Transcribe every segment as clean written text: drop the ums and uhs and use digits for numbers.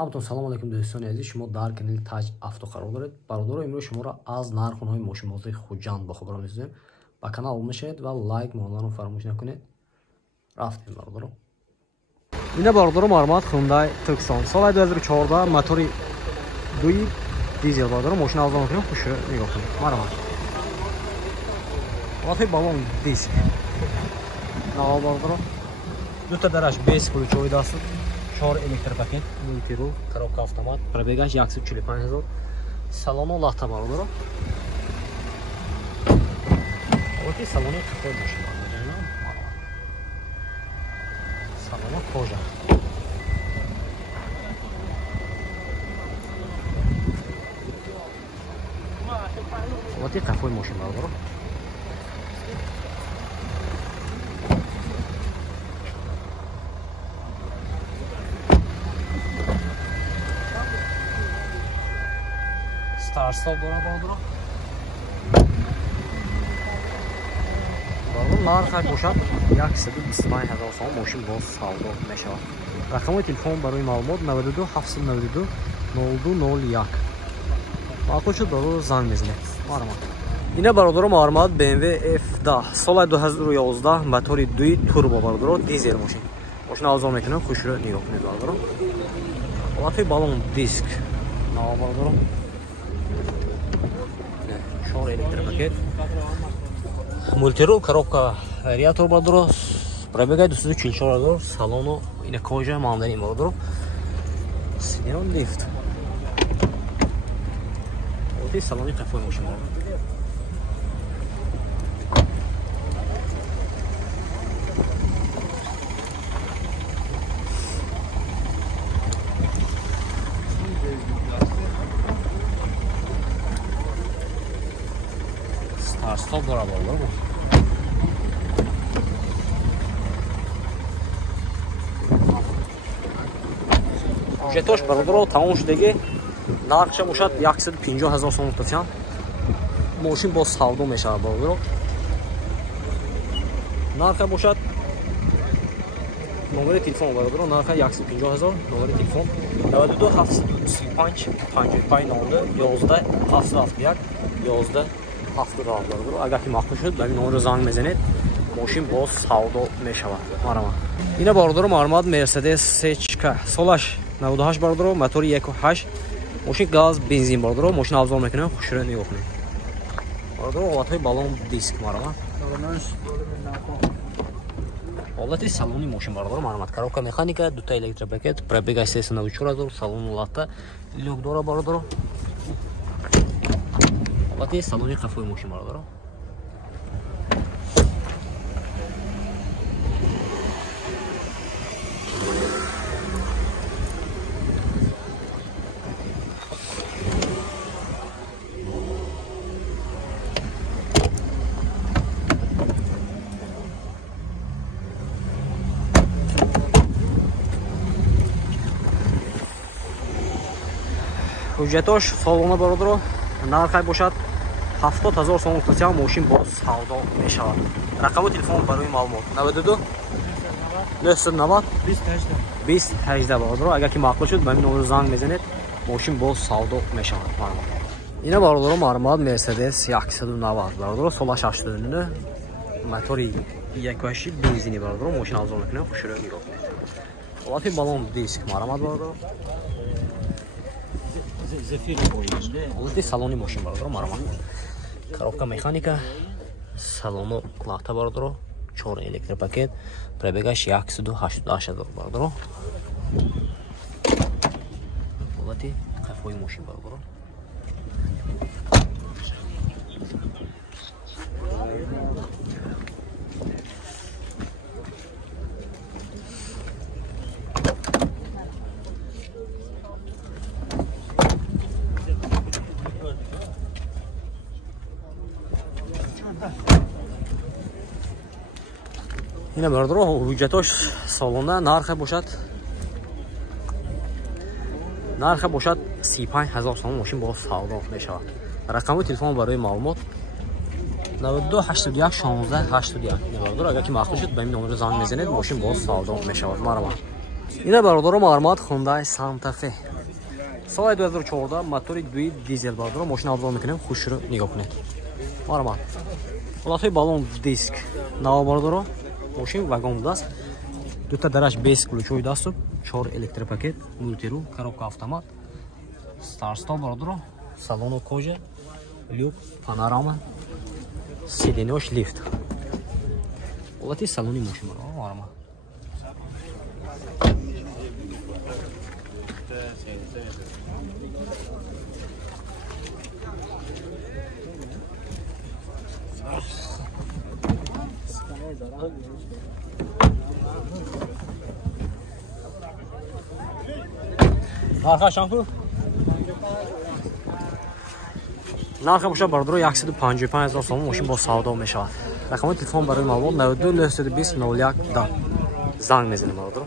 ҳаматон салом алайкум дӯстони азиз, шумо дар канали Taj Авто қарор доред. Бародаро имрӯз шуморо аз нархҳои мошинбозии Хуҷанд бохабар мезанем. Ба канал обуна шавед ва лайк монанро фаромӯш накунед. Рафтем бародаро. Ина бародаро маълумот Hyundai Tucson соли 2014 мотори 2 дизел бародаро мошина авзон мекунем. Хушро нигоҳ кунед. Маълумот. Вақти балон диск. Навал бародаро. Дута дараш бес ключовой даст. 4 электропакет, мультирул, коробка автомат, пробегаш 145 000. Салону лахта бародаро. Вот и салону такой машина. Салону кожа. Вот и такой машина бародаро. Старстал дора бародаро. Бародаро нархи бошад 125 000 сом мошин боз савдо мешавад. Рақамои телефон барои маълумот 92 792 0201. маъқул шуд бародаро занг мезанед. Маълумот. Ина бародаро маълумот BMW F10 соли 2011 мотори 2 турбо бародаро дизел мошин. Мошина авзон мекунем, хушро нигоҳ кунед бародаро. Ҳолати балон диск. Нав бародаро. 4 электропакет, мультирул, коробка вариатор бародаро, пробегай 244 000, салону ина кожа мандарин бародаро, сидерон лифт. Вот и салони кафе мошин бародаро. Стоп дора бародаро. Ҷетош бародаро тамом шудагӣ нархша бошад 150 000 сом муттасиам. Мошин боз савдо мешавад бародаро. Нарха бошад номери телефон бародаро нарха 150 000, номери телефон 92 735 55 11 771 11 7 агар ки махтум шуд ба ин номеро занг мезанед, мошин боз савдо мешавад. Марама. Ина бародаро маълумот Mercedes CHK солаш 98 бародаро мотори 1.8 мошин газ бензин бародаро мошина авзон мекунем, хушро нигоҳ кунед. Бародаро ҳолатҳои балон диск марама. ҳолати салони мошин бародаро маълумот коробка механика, дута электропакет, пробега 394 000, салону лата люк дора бародаро. Вот есть салоне кафе мошин бародаро. Ҳуҷҷатош салона бародаро нархи бошад 70 000 сом муттасиам мошин боз савдо мешавад. Рақамои телефон барои маълумот 92 990 2018 бародаро. Агар ки маъқул шуд ба ин номеро занг мезанед, мошин боз савдо мешавад. Маълумот. Ина бародаро маълумот Mercedes 190 бародаро соли 89 мотори 1.8 бензини бародаро мошин авзон мекунем, хушро нигоҳ кунед. ҳолати балон диск маълумот бародаро. Вот и салони мошин бародаро маълумот. Коробка механика, салону лахта бародаро, 4 электропакет, пробегаш 188 000 бародаро. Ҳолати кафои мошин бародаро. ина бародаро ҳуҷҷатош солона нархи бошад 35 000 сом мошин боз савдо мешавад. Рақамои телефон барои маълумот 92 81 16 81. Агар ки маъқул шуд ба ин номеро занг мезанед, мошин боз савдо мешавад. Марама. اینا برادرم آرمات خوندای سانتا فی سال 2014 موتور 2 دیزل برادرم ماشین افضل میکنیم خوش رو نگاه کنید آرمات خلاصه بالون دیسک نو برادرم ماشین واگن داست دو تا درش بیس ключовой доступ 4 электропакет мультирул коробка автомат старт стоп برادرم салон кожа люк панорама сиденье лифт вот и салоне машин арма нарх шампу нарх боша бардро 155000 сом машин бо савдо мешавад рақами телефон барои маълумот 92920110 занг мезанем бардро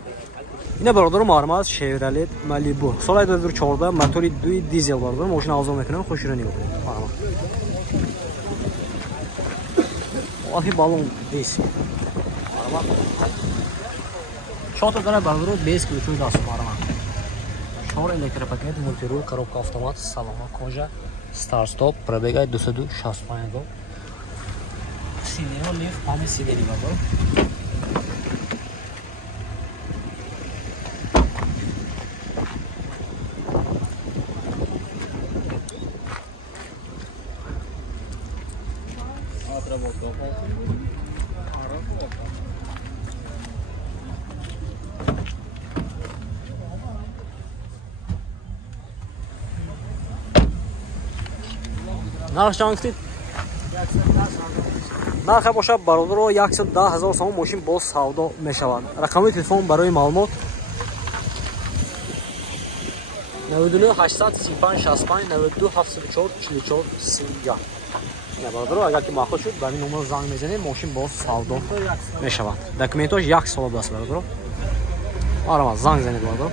ина бародаро маърмаз Chevrolet Malibu соли 2014 мотори 2 дизел бардро машин авзо мекунем хушро нигоҳ кунед вахи балон дис маърмаз чото дара бардро без ключовой доступ маърмаз 4 электропакет мультирул коробка автомат салона кожа старт стоп пробегает 265 гол сиденье лифт память сидений бардро нарх чанд гуфтед? нарх бошад бародаро 110000 сом мошин боз савдо мешавад рақами телефон барои маълумот 99 835 65 92 74 44 31 ина бародаро агар ки махсус шуд ба ин номер занг мезанед мошин боз савдо мешавад документош 1 сол аст бародаро арама занг занед бародаро